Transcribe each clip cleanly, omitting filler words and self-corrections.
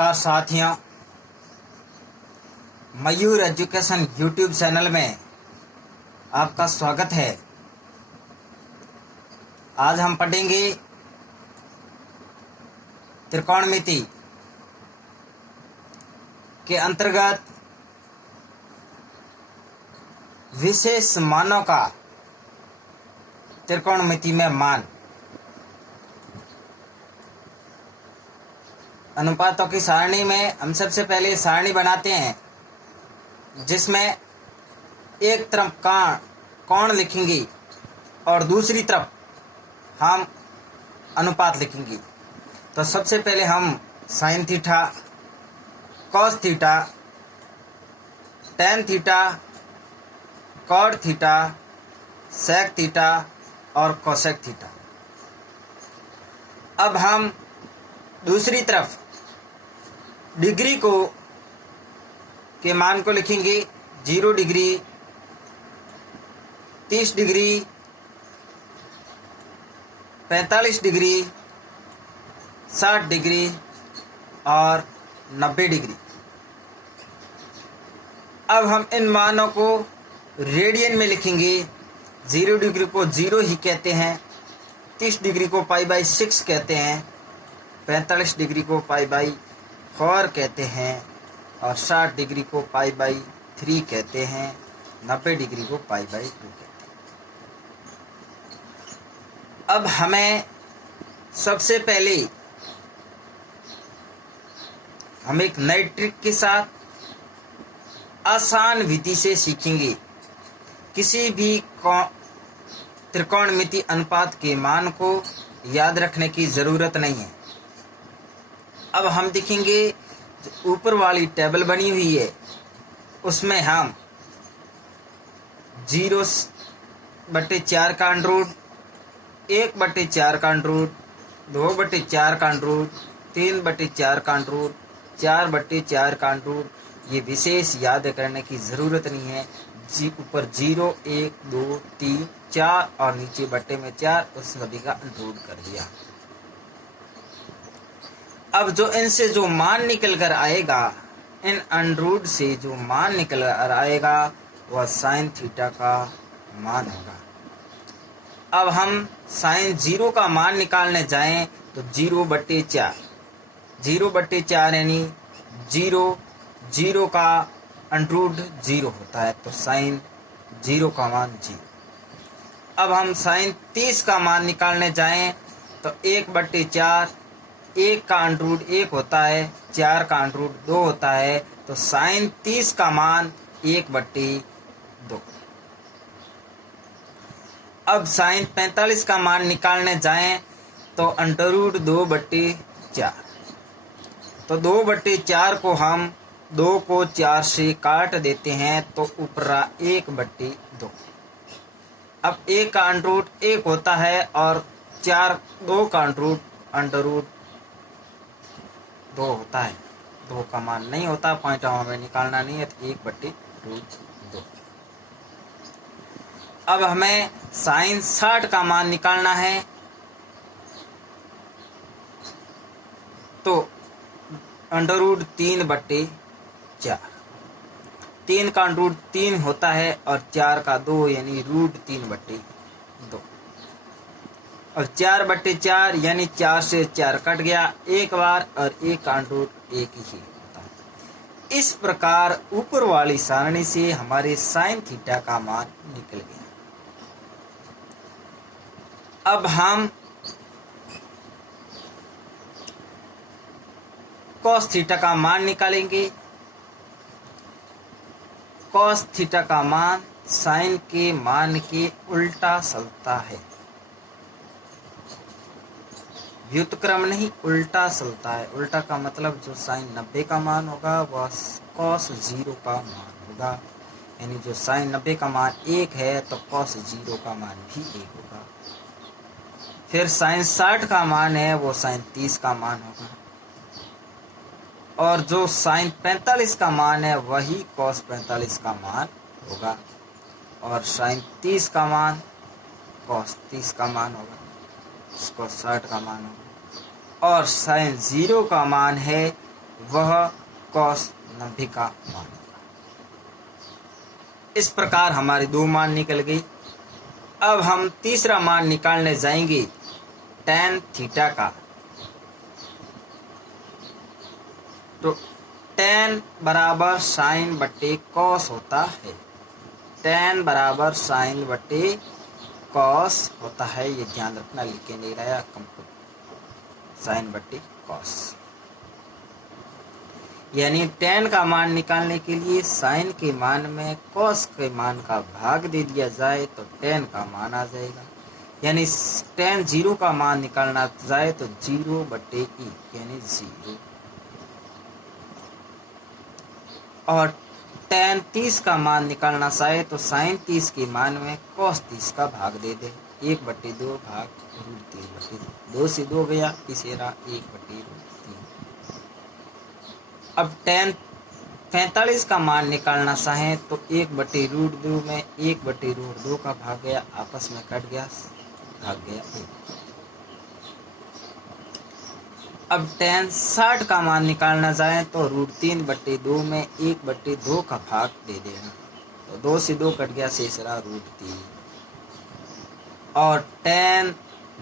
नमस्कार साथियों, मयूर education YouTube channel में आपका स्वागत है। आज हम पढ़ेंगे त्रिकोणमिति के अंतर्गत विशेष मानों का त्रिकोणमिति में मान। अनुपातों की सारणी में हम सबसे पहले सारणी बनाते हैं, जिसमें एक तरफ कोण लिखेंगे और दूसरी तरफ हम अनुपात लिखेंगे। तो सबसे पहले हम sine theta, cos theta, tan theta, cot theta, sec theta और कोसेक थीटा। अब हम दूसरी तरफ डिग्री के मान को लिखेंगे। 0 डिग्री, 30 डिग्री, 45 डिग्री, 60 डिग्री और 90 डिग्री। अब हम इन मानों को रेडियन में लिखेंगे। 0 डिग्री को 0 ही कहते हैं, 30 डिग्री को π/6 कहते हैं, 45 डिग्री को π/4 कहते हैं और 60 डिग्री को π/3 कहते हैं, 90 डिग्री को π/2 कहते हैं। अब हमें सबसे पहले हम एक नई ट्रिक के साथ आसान विधि से सीखेंगे। किसी भी त्रिकोणमिति अनुपात के मान को याद रखने की ज़रूरत नहीं है। अब हम देखेंगे ऊपर वाली टेबल बनी हुई है, उसमें हम 0/4 का अंडर रूट, 1/4 का अंडर रूट, 2/4 का अंडर रूट, 3/4 का अंडर रूट, 4/4 का अंडर रूट, ये विशेष याद करने की ज़रूरत नहीं है। ऊपर 0, 1, 2, 3, 4 और नीचे बट्टे में 4, उस सभी का अंडर रूट कर दिया। अब जो इनसे जो मान निकल कर आएगा, इन अंडर रूट से जो मान निकल कर आएगा वह साइन थीटा का मान होगा। अब हम साइन 0 का मान निकालने जाएं तो 0/4, 0/4 यानी 0 का अंडर रूट 0 होता है, तो साइन 0 का मान 0। अब हम साइन 30 का मान निकालने जाएं तो 1/4, 1 का अंडर रूट 1 होता है, 4 का अंडर रूट 2 होता है, तो साइन 30 का मान 1/2। अब साइन 45 का मान निकालने जाएं तो अंडर रूट 2/4, तो 2/4 को हम 2 को 4 से काट देते हैं तो ऊपरा 1/2। अब 1 का अंडर रूट 1 होता है और 2 का अंडर रूट 2 होता है। 2 का मान नहीं होता, पॉइंट हमें निकालना नहीं है, तो 1/2। अब हमें साइन 60 का मान निकालना है, तो अंडर रूट 3/4, 3 का अंडर रूट 3 होता है और 4 का 2 यानी रूट 3/2 और 4/4 यानी 4 से 4 कट गया एक बार और 1 का अंडर रूट 1 ही होता है। इस प्रकार ऊपर वाली सारणी से हमारे साइन थीटा का मान निकल गया। अब हम कॉस थीटा का मान निकालेंगे। कॉस थीटा का मान साइन के मान के उल्टा चलता है, व्युत्क्रम नहीं, उल्टा चलता है। उल्टा का मतलब जो साइन 90 का मान होगा वह कॉस 0 का मान होगा, यानी जो साइन 90 का मान 1 है तो कॉस 0 का मान भी 1 होगा। फिर साइन 60 का मान है वो साइन 30 का मान होगा, और जो साइन 45 का मान है वही कॉस 45 का मान होगा, और साइन 30 का मान कॉस 30 का मान होगा, कॉस 60 का मान होगा। और साइन 0 का मान है वह cos 90 का मान होगा। इस प्रकार हमारे दो मान निकल गई। अब हम तीसरा मान निकालने जाएंगे tan थीटा का। तो tan बराबर साइन बट्टे कॉस होता है। tan बराबर साइन बट्टे कॉस होता है, ये ध्यान रखना, लिख के नहीं रहा साइन बट्टे कॉस। यानी tan का मान निकालने के लिए साइन के मान में कॉस के मान का भाग दे दिया जाए तो tan का मान आ जाएगा। यानी tan 0 का मान निकालना जाए तो 0 बट्टे e यानी 0। और tan 30 का मान निकालना चाहे तो साइन 30 के मान में cos 30 का भाग दे दे। 1/2 भाग √3/2। 2 से 2 गया, तीसरा 1/√3। अब tan 45 का मान निकालना चाहे तो 1/√2 में 1/√2 का भाग गया, आपस में कट गया, भाग गया 1। अब tan 60 का मान निकालना चाहे तो √3/2 में 1/2 का भाग दे देना, तो 2 से 2 कट गया, शेष रहा √3। और tan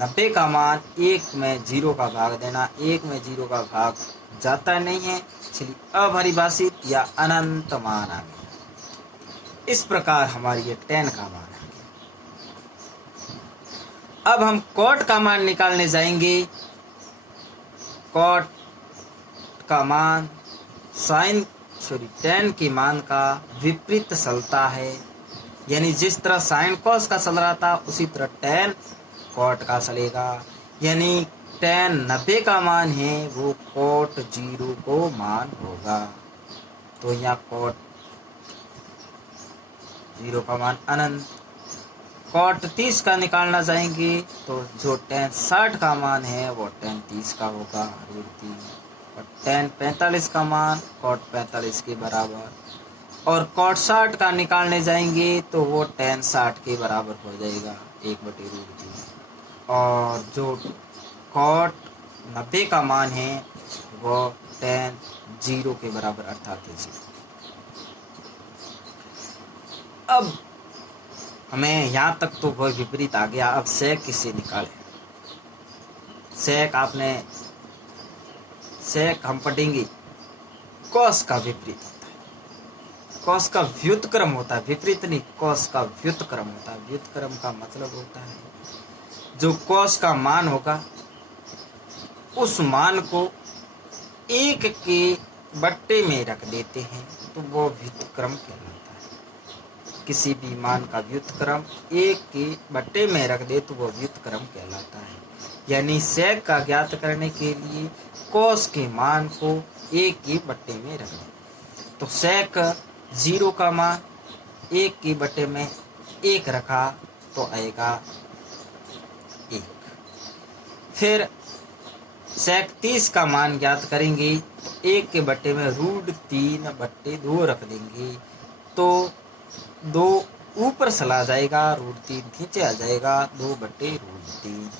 90 का मान 1 में 0 का भाग देना। 1 में 0 का भाग जाता नहीं है, इसलिए अपरिभाषित या अनंत मान आ गया। इस प्रकार हमारी ये tan का मान आ गया। अब हम cot का मान निकालने जाएंगे। cot का मान tan के मान का विपरीत चलता है। यानी जिस तरह sin cos का चल रहा था उसी तरह tan cot का चलेगा। यानी tan 90 का मान है वो cot 0 को मान होगा। तो यहाँ cot 0 का मान अनंत। cot 30 का निकालना चाहेंगे तो जो tan 60 का मान है वो tan 30 का होगा √3। और tan 45 का मान cot 45 के बराबर। और cot 60 का निकालने जाएंगे तो वो tan 60 के बराबर हो जाएगा 1/√3। और जो cot 90 का मान है वो tan 0 के बराबर अर्थात 0। अब हमें यहाँ तक तो वह विपरीत आ गया। अब sec किससे निकालें? sec हम पढ़ेंगे cos का विपरीत होता है। cos का व्युत्क्रम होता है, विपरीत नहीं, cos का व्युत्क्रम होता है। व्युत्क्रम का मतलब होता है जो cos का मान होगा उस मान को 1 के बट्टे में रख देते हैं तो वो व्युत्क्रम कहलाता है। किसी भी मान का व्युत्क्रम 1 के बट्टे में रख दे तो वो व्युत्क्रम कहलाता है। यानी sec का ज्ञात करने के लिए cos के मान को 1 के बट्टे में रख दें। तो sec 0 का मान 1 के बट्टे में 1 रखा तो आएगा 1। फिर sec 30 का मान ज्ञात करेंगे तो 1 के बट्टे में √3/2 रख देंगे तो 2 ऊपर चला जाएगा, √3 नीचे आ जाएगा, 2/√3।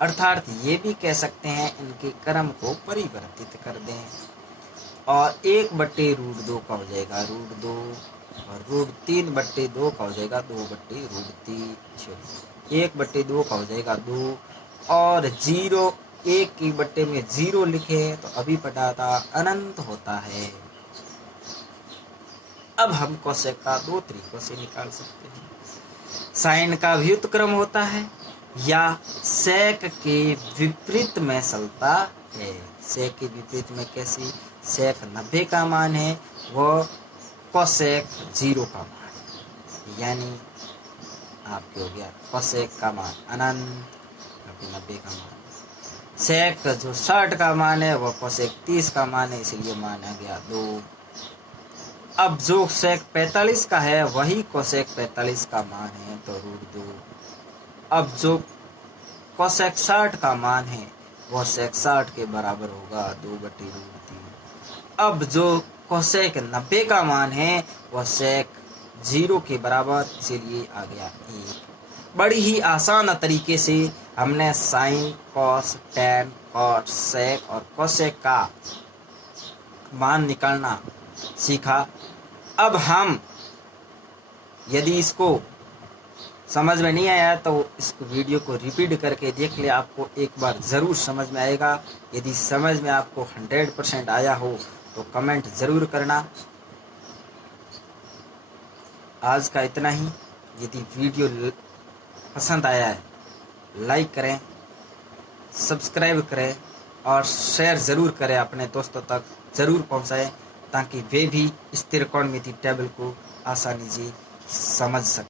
अर्थात ये भी कह सकते हैं इनके क्रम को परिवर्तित कर दें और 1/√2 का हो जाएगा √2 और √3/2 का हो जाएगा 2/√3। 1/2 का हो जाएगा 2 और 0 1 की बट्टे में 0 लिखे तो अभी पढ़ा था अनंत होता है। अब हम cosec का 2 तरीकों से निकाल सकते हैं। साइन का व्युत्क्रम होता है या sec के विपरीत में चलता है। sec के विपरीत में कैसे? sec 90 का मान है वो cosec 0 का मान, यानी आपके हो गया cosec का मान अनंत 90 का मान। sec जो 60 का मान है वो cosec 30 का मान है, इसलिए मान आ गया 2। अब जो sec 45 का है वही cosec 45 का मान है तो √2। अब जो cosec 60 का मान है वो sec 60 के बराबर होगा 2/√3। अब जो cosec 90 का मान है वो sec 0 के बराबर, इसीलिए आ गया 1। बड़ी ही आसान तरीके से हमने sin, cos, tan, cot, sec और cosec का मान निकालना सीखा। अब हम यदि इसको समझ में नहीं आया तो इस वीडियो को रिपीट करके देख ले, आपको एक बार ज़रूर समझ में आएगा। यदि समझ में आपको 100% आया हो तो कमेंट ज़रूर करना। आज का इतना ही। यदि वीडियो पसंद आया है लाइक करें, सब्सक्राइब करें और शेयर ज़रूर करें, अपने दोस्तों तक ज़रूर पहुंचाएं ताकि वे भी इस त्रिकोणमिति टेबल को आसानी से समझ सकें।